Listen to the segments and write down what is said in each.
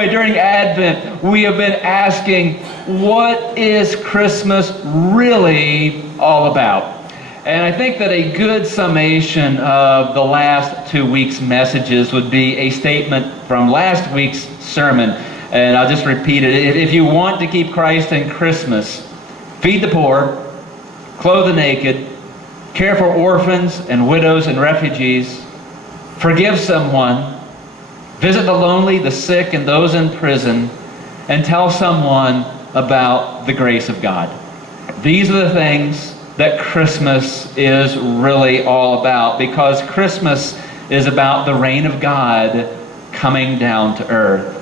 anyway, during Advent, we have been asking, what is Christmas really all about? And I think that a good summation of the last 2 weeks' messages would be a statement from last week's sermon. And I'll just repeat it. If you want to keep Christ in Christmas, feed the poor, clothe the naked, care for orphans and widows and refugees, forgive someone, visit the lonely, the sick, and those in prison, and tell someone about the grace of God. These are the things that Christmas is really all about, because Christmas is about the reign of God coming down to earth.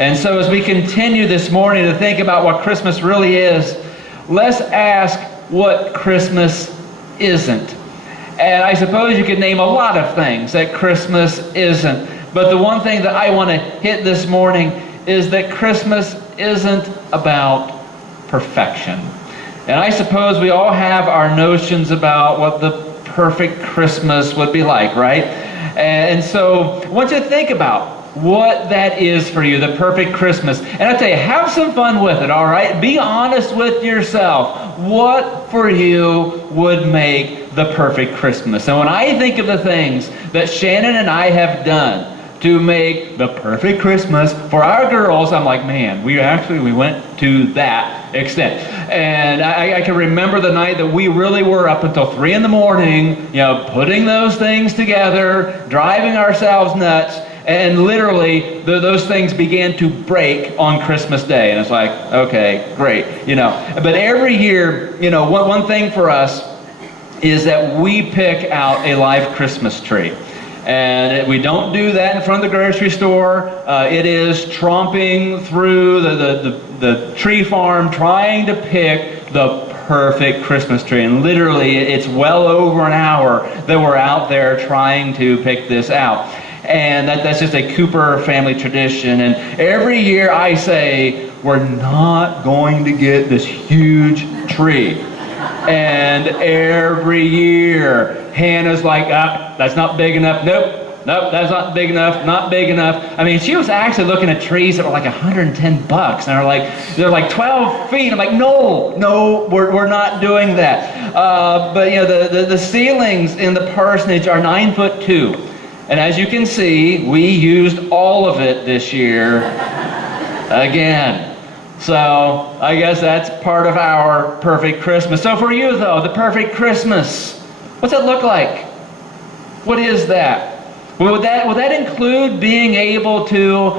And so as we continue this morning to think about what Christmas really is, let's ask what Christmas isn't. And I suppose you could name a lot of things that Christmas isn't. But the one thing that I want to hit this morning is that Christmas isn't about perfection. And I suppose we all have our notions about what the perfect Christmas would be like, right? And so I want you to think about what that is for you, the perfect Christmas. And I tell you, have some fun with it, all right? Be honest with yourself. What for you would make the perfect Christmas? And when I think of the things that Shannon and I have done to make the perfect Christmas for our girls, I'm like, man, we went to that extent. And I can remember the night that we really were up until 3 in the morning, putting those things together, driving ourselves nuts, and literally those things began to break on Christmas Day. And it's like, okay, great, But every year, one thing for us is that we pick out a live Christmas tree. And we don't do that in front of the grocery store. It is tromping through the tree farm, trying to pick the perfect Christmas tree. And literally, it's well over an hour that we're out there trying to pick this out. And that's just a Cooper family tradition. And every year I say, we're not going to get this huge tree. And every year, Hannah's like, that's not big enough. Nope, that's not big enough. Not big enough. I mean, she was actually looking at trees that were like $110, and they're like 12 feet. I'm like, no, we're not doing that. But the ceilings in the parsonage are 9'2". And as you can see, we used all of it this year again. So I guess that's part of our perfect Christmas. So for you, though, the perfect Christmas, what's it look like? What is that? Would that include being able to,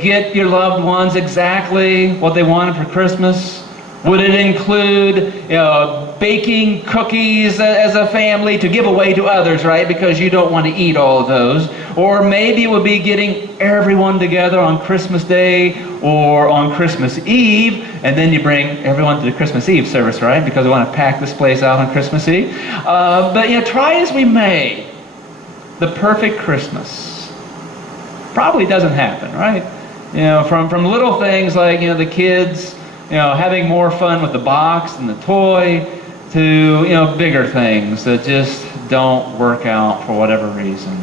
get your loved ones exactly what they wanted for Christmas? Would it include, baking cookies as a family to give away to others, right? Because you don't want to eat all of those. Or maybe it would be getting everyone together on Christmas Day or on Christmas Eve, and then you bring everyone to the Christmas Eve service, right? Because we want to pack this place out on Christmas Eve. But try as we may, the perfect Christmas probably doesn't happen, right? From little things like the kids, having more fun with the box and the toy, to bigger things that just don't work out for whatever reason.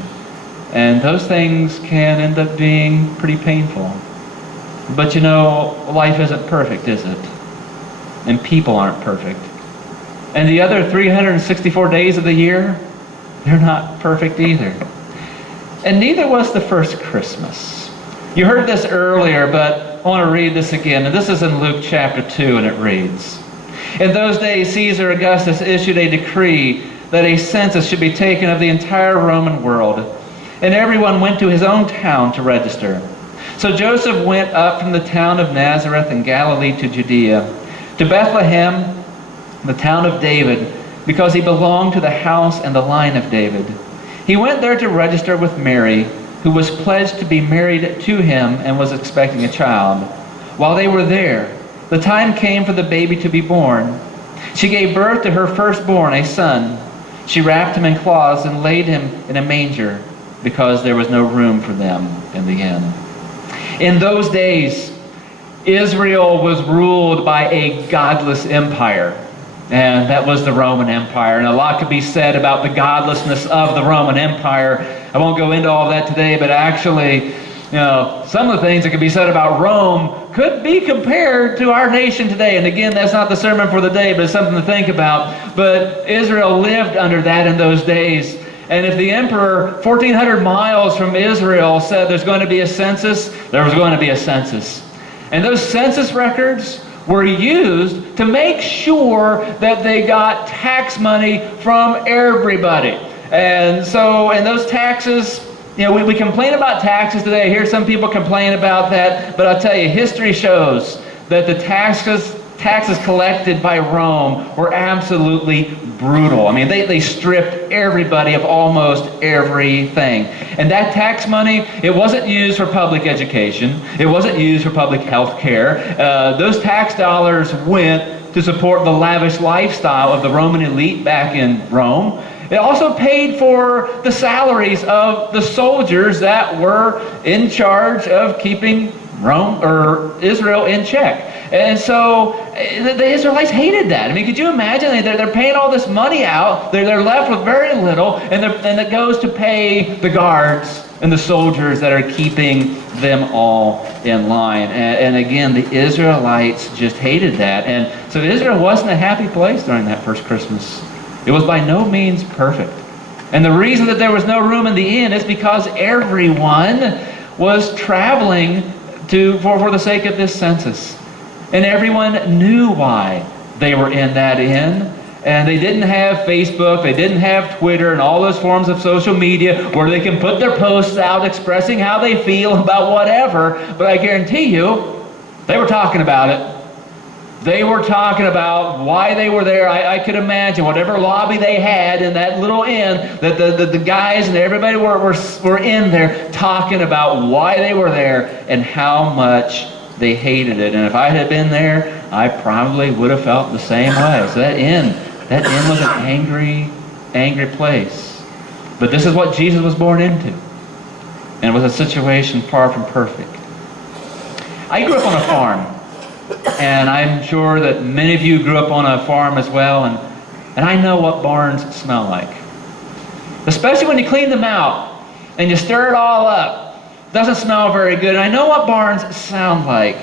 And those things can end up being pretty painful. But life isn't perfect, is it? And people aren't perfect. And the other 364 days of the year, they're not perfect either. And neither was the first Christmas. You heard this earlier, but I want to read this again. And this is in Luke chapter 2, and it reads, "In those days Caesar Augustus issued a decree that a census should be taken of the entire Roman world, and everyone went to his own town to register. So Joseph went up from the town of Nazareth in Galilee to Judea, to Bethlehem, the town of David, because he belonged to the house and the line of David. He went there to register with Mary, who was pledged to be married to him and was expecting a child. While they were there, the time came for the baby to be born. She gave birth to her firstborn, a son. She wrapped him in cloths and laid him in a manger, because there was no room for them in the inn." In those days, Israel was ruled by a godless empire. And that was the Roman Empire. And a lot could be said about the godlessness of the Roman Empire. I won't go into all of that today, but actually, Some of the things that could be said about Rome could be compared to our nation today. And again, that's not the sermon for the day, but it's something to think about. But Israel lived under that in those days. And if the emperor, 1,400 miles from Israel, said there's going to be a census, there was going to be a census. And those census records were used to make sure that they got tax money from everybody. And so, and those taxes, we complain about taxes today. I hear some people complain about that, but I'll tell you, history shows that the taxes collected by Rome were absolutely brutal. I mean, they stripped everybody of almost everything. And that tax money, it wasn't used for public education. It wasn't used for public health care. Those tax dollars went to support the lavish lifestyle of the Roman elite back in Rome. It also paid for the salaries of the soldiers that were in charge of keeping Rome or Israel in check. And so the Israelites hated that. I mean, could you imagine? They're paying all this money out. They're left with very little, and it goes to pay the guards and the soldiers that are keeping them all in line. And again, the Israelites just hated that. And so Israel wasn't a happy place during that first Christmas. It was by no means perfect. And the reason that there was no room in the inn is because everyone was traveling for the sake of this census. And everyone knew why they were in that inn. And they didn't have Facebook, they didn't have Twitter, and all those forms of social media where they can put their posts out expressing how they feel about whatever. But I guarantee you, they were talking about it. They were talking about why they were there. I could imagine whatever lobby they had in that little inn, that the guys and everybody were in there talking about why they were there and how much they hated it. And if I had been there, I probably would have felt the same way. So that inn was an angry place. But this is what Jesus was born into. And it was a situation far from perfect. I grew up on a farm. And I'm sure that many of you grew up on a farm as well. And I know what barns smell like. Especially when you clean them out and you stir it all up. It doesn't smell very good. And I know what barns sound like.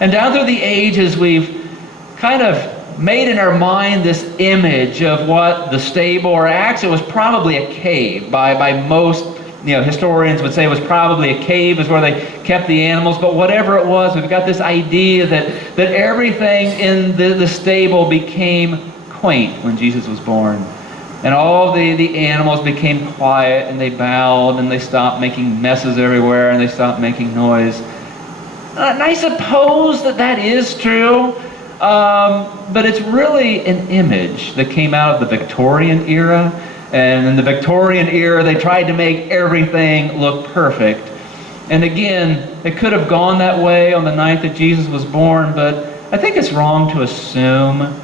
And down through the ages, we've kind of made in our mind this image of what the stable, or actually it was probably a cave by most historians would say it was probably a cave is where they kept the animals. But whatever it was, we've got this idea that everything in the stable became quaint when Jesus was born. And all the animals became quiet, and they bowed, and they stopped making messes everywhere, and they stopped making noise. And I suppose that is true, but it's really an image that came out of the Victorian era. And in the Victorian era, they tried to make everything look perfect. And again, it could have gone that way on the night that Jesus was born, but I think it's wrong to assume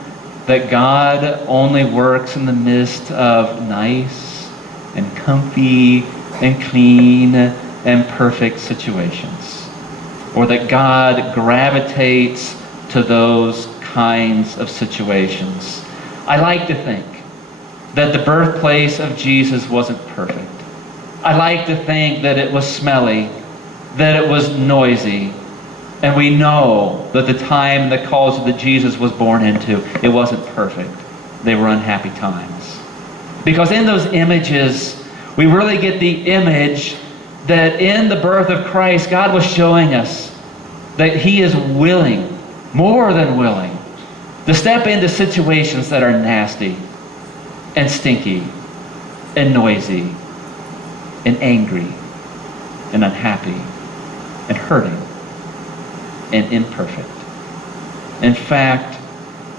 that God only works in the midst of nice and comfy and clean and perfect situations, or that God gravitates to those kinds of situations. I like to think that the birthplace of Jesus wasn't perfect. I like to think that it was smelly, that it was noisy, and we know that the time and the culture that Jesus was born into, it wasn't perfect. They were unhappy times. Because in those images, we really get the image that in the birth of Christ, God was showing us that He is willing, more than willing, to step into situations that are nasty and stinky and noisy and angry and unhappy and hurting and imperfect. In fact,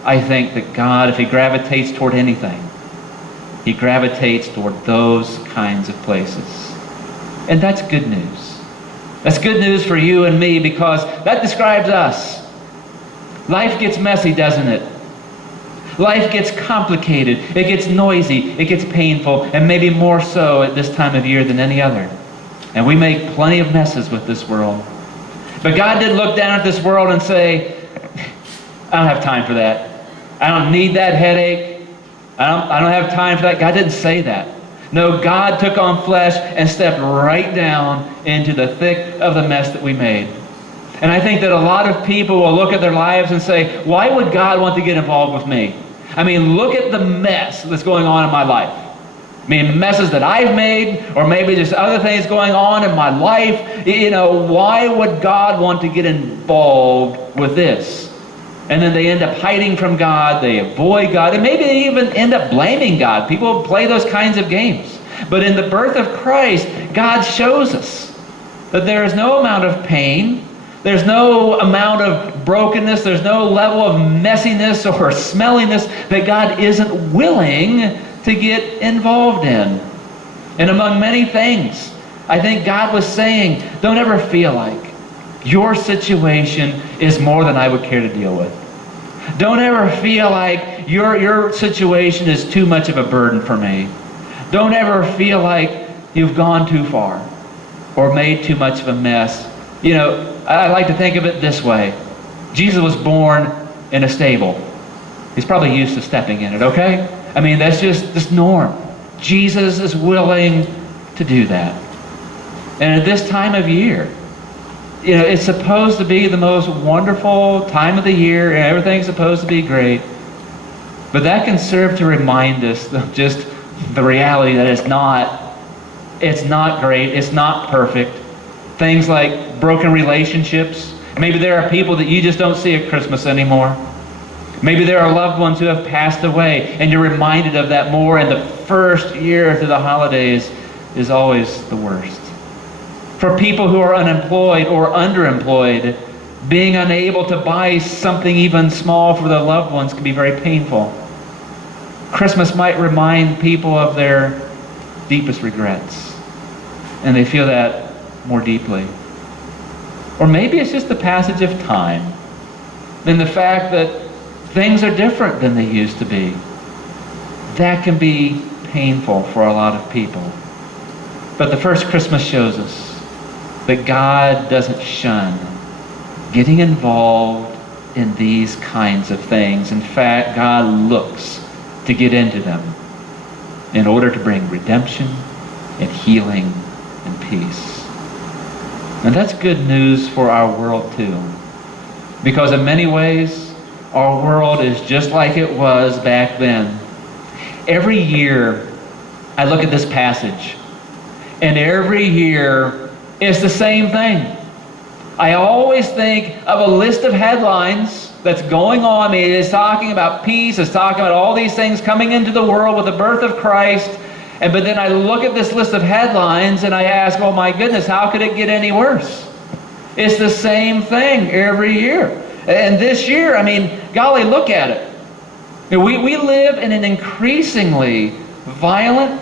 I think that God, if He gravitates toward anything, He gravitates toward those kinds of places. And that's good news. That's good news for you and me, because that describes us. Life gets messy, doesn't it? Life gets complicated. It gets noisy. It gets painful, and maybe more so at this time of year than any other. And we make plenty of messes with this world. But God did look down at this world and say, I don't have time for that. I don't need that headache. I don't have time for that. God didn't say that. No, God took on flesh and stepped right down into the thick of the mess that we made. And I think that a lot of people will look at their lives and say, why would God want to get involved with me? I mean, look at the mess that's going on in my life. I mean, messes that I've made, or maybe just other things going on in my life. You know, why would God want to get involved with this? And then they end up hiding from God, they avoid God, and maybe they even end up blaming God. People play those kinds of games. But in the birth of Christ, God shows us that there is no amount of pain, there's no amount of brokenness, there's no level of messiness or smelliness that God isn't willing to get involved in. And among many things, I think God was saying, don't ever feel like your situation is more than I would care to deal with. Don't ever feel like your situation is too much of a burden for me. Don't ever feel like you've gone too far or made too much of a mess. You know, I like to think of it this way. Jesus was born in a stable. He's probably used to stepping in it, okay? I mean, that's just this norm. Jesus is willing to do that. And at this time of year, you know, it's supposed to be the most wonderful time of the year, and everything's supposed to be great. But that can serve to remind us of just the reality that it's not great, it's not perfect. Things like broken relationships. Maybe there are people that you just don't see at Christmas anymore. Maybe there are loved ones who have passed away, and you're reminded of that more, and the first year through the holidays is always the worst. For people who are unemployed or underemployed, being unable to buy something even small for their loved ones can be very painful. Christmas might remind people of their deepest regrets, and they feel that more deeply. Or maybe it's just the passage of time, and the fact that things are different than they used to be. That can be painful for a lot of people. But the first Christmas shows us that God doesn't shun getting involved in these kinds of things. In fact, God looks to get into them in order to bring redemption and healing and peace. And that's good news for our world too. Because in many ways, our world is just like it was back then. Every year, I look at this passage, and every year, it's the same thing. I always think of a list of headlines that's going on. I mean, it's talking about peace, it's talking about all these things coming into the world with the birth of Christ. But then I look at this list of headlines and I ask, oh my goodness, how could it get any worse? It's the same thing every year. And this year, I mean, golly, look at it. We live in an increasingly violent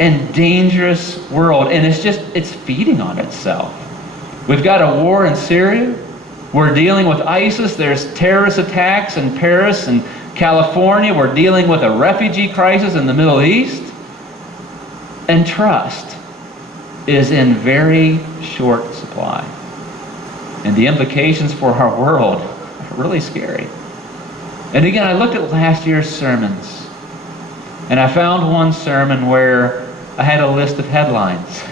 and dangerous world, and it's feeding on itself. We've got a war in Syria. We're dealing with ISIS. There's terrorist attacks in Paris and California. We're dealing with a refugee crisis in the Middle East. And trust is in very short supply. And the implications for our world are really scary. And again, I looked at last year's sermons, and I found one sermon where I had a list of headlines.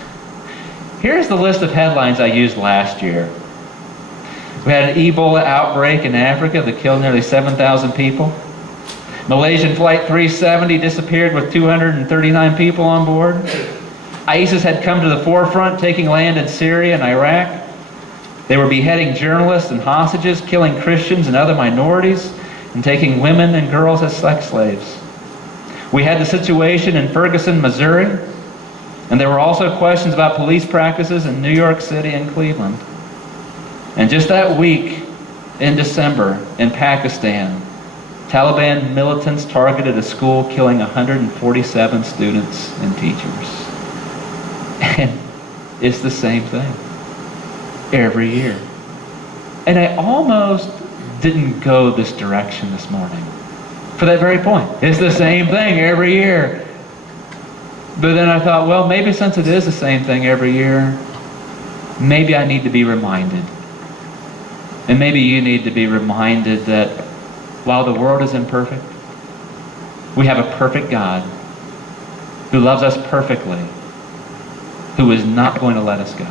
Here's the list of headlines I used last year. We had an Ebola outbreak in Africa that killed nearly 7,000 people. Malaysian Flight 370 disappeared with 239 people on board. ISIS had come to the forefront, taking land in Syria and Iraq. They were beheading journalists and hostages, killing Christians and other minorities, and taking women and girls as sex slaves. We had the situation in Ferguson, Missouri, and there were also questions about police practices in New York City and Cleveland. And just that week in December in Pakistan, Taliban militants targeted a school, killing 147 students and teachers. And it's the same thing every year. And I almost didn't go this direction this morning for that very point. It's the same thing every year. But then I thought, well, maybe since it is the same thing every year, maybe I need to be reminded. And maybe you need to be reminded that while the world is imperfect, we have a perfect God who loves us perfectly, who is not going to let us go,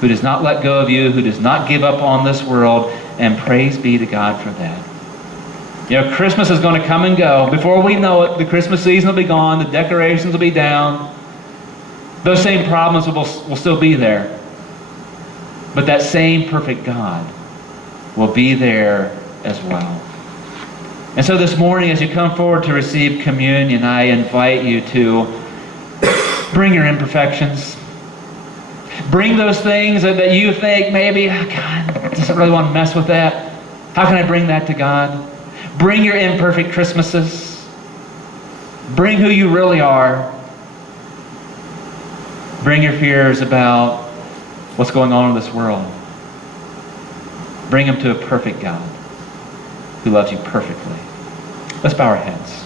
who does not let go of you, who does not give up on this world, and praise be to God for that. You know, Christmas is going to come and go. Before we know it, the Christmas season will be gone, the decorations will be down, those same problems will still be there. But that same perfect God will be there as well. And so this morning, as you come forward to receive communion, I invite you to bring your imperfections. Bring those things that you think maybe, oh, God doesn't really want to mess with that. How can I bring that to God? Bring your imperfect Christmases. Bring who you really are. Bring your fears about what's going on in this world. Bring them to a perfect God who loves you perfectly. Let's bow our heads.